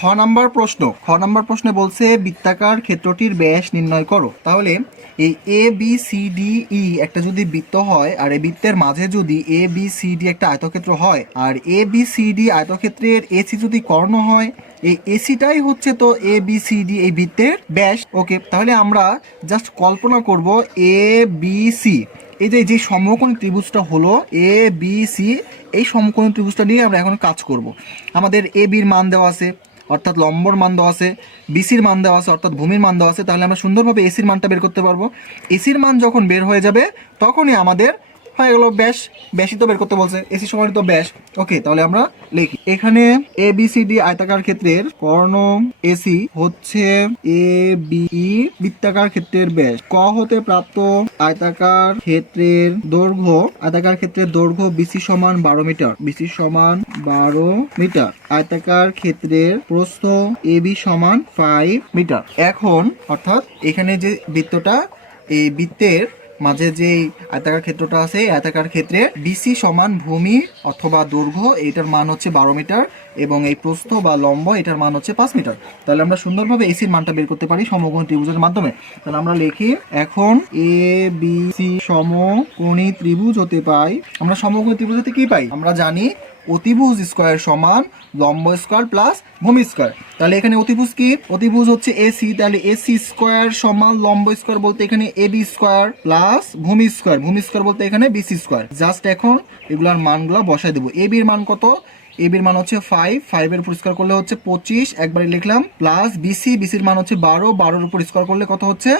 খ নাম্বার প্রশ্নে বলছে বৃত্তাকার ক্ষেত্রটির ব্যাস নির্ণয় করো। তাহলে এই A B C D E একটা যদি বৃত্ত হয় আর এই বৃত্তের মাঝে যদি এ বি সি ডি একটা আয়তক্ষেত্র হয় আর এ বি সি ডি আয়তক্ষেত্রের এসি যদি কর্ণ হয়, এই এসিটাই হচ্ছে তো এ বি সি ডি এই বৃত্তের ব্যাস। ওকে, তাহলে আমরা জাস্ট কল্পনা করব এ বি সি, এই যে সমকোণী ত্রিভুজটা হলো এ বি সি, এই সমকোণী ত্রিভুজটা নিয়ে আমরা এখন কাজ করব। আমাদের এ বির মান দেওয়া আছে অর্থাৎ লম্বর মান দেওয়া আছে, বিসির মান দেওয়া আছে অর্থাৎ ভূমির মান দেওয়া আছে, তাহলে আমরা সুন্দরভাবে এসির মানটা বের করতে পারবো। এসির মান যখন বের হয়ে যাবে তখনই আমাদের হয়ে গেল ব্যাস। ব্যাসই তো বের করতে বলছে, এসি সমান তো ব্যাস। ওকে, তাহলে আমরা লিখি এখানে এ বি সি ডি আয়তাকার ক্ষেত্রের কর্ণ এসি হচ্ছে এ বি বৃত্তাকার ক্ষেত্রের ব্যাস। ক হতে প্রাপ্ত আয়তাকার ক্ষেত্রের দৈর্ঘ্য বিসি সমান 12 মিটার, বিসি সমান 12 মিটার। আয়তাকার ক্ষেত্রের প্রস্থ এ বি সমান 5 মিটার। এখন অর্থাৎ এখানে যে বৃত্তটা, এই বৃত্তের মাঝে যে আয়তাকার ক্ষেত্রটা আছে, আয়তাকার ক্ষেত্রে বিসি সমান ভূমি অথবা দৈর্ঘ্য, এটার মান হচ্ছে 12 মিটার এবং এই প্রস্থ বা লম্ব এটার মান হচ্ছে 5 মিটার। তাহলে আমরা সুন্দরভাবে এসির মানটা বের করতে পারি সমকোণী ত্রিভুজের মাধ্যমে। তাহলে আমরা লিখি এখন এ বি সি সমকোণী ত্রিভুজ হতে পাই। আমরা সমকোণী ত্রিভুজ হতে কি পাই? আমরা জানি অতিভুজ স্কয়ার সমান লম্ব স্কয়ার প্লাস ভূমি স্কয়ার। তাহলে এখানে অতিভুজ কি? অতিভুজ হচ্ছে এসি, তাহলে এসি স্কয়ার সমান লম্ব স্কয়ার বলতে এখানে এবি স্কয়ার প্লাস ভূমি স্কয়ার, ভূমি স্কয়ার বলতে এখানে বিসি স্কয়ার। জাস্ট এখন এগুলার মানগুলো বসাই দেবো। এবির মান কত? এবির মান হচ্ছে 5 এর উপর স্কয়ার করলে হচ্ছে 25, একবারে লিখলাম, প্লাস বিসির মান হচ্ছে 12 এর উপর স্কয়ার করলে কত হচ্ছে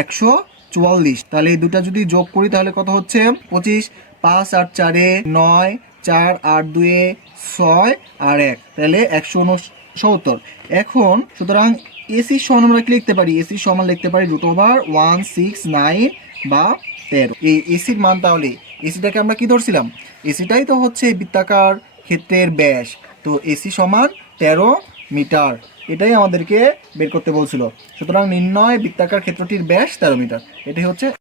144। তাহলে এই দুটা যদি যোগ করি তাহলে কত হচ্ছে 25, 5 আর 4 9, 4 আর 2 6 আর 1, তাহলে 169। এখন সুতরাং এসি সমান আমরা কি লিখতে পারি? এসি সমান লিখতে পারি √169 বা 13। এই এসির মান, তাহলে এসিটাকে আমরা কি ধরছিলাম? এসিটাই তো হচ্ছে বৃত্তাকার ক্ষেত্রের ব্যাস। তো এসি সমান 13 মিটার, এটাই আমাদেরকে বের করতে বলছিল। সুতরাং নির্ণয় বৃত্তাকার ক্ষেত্রটির ব্যাস 13 মিটার, এটাই হচ্ছে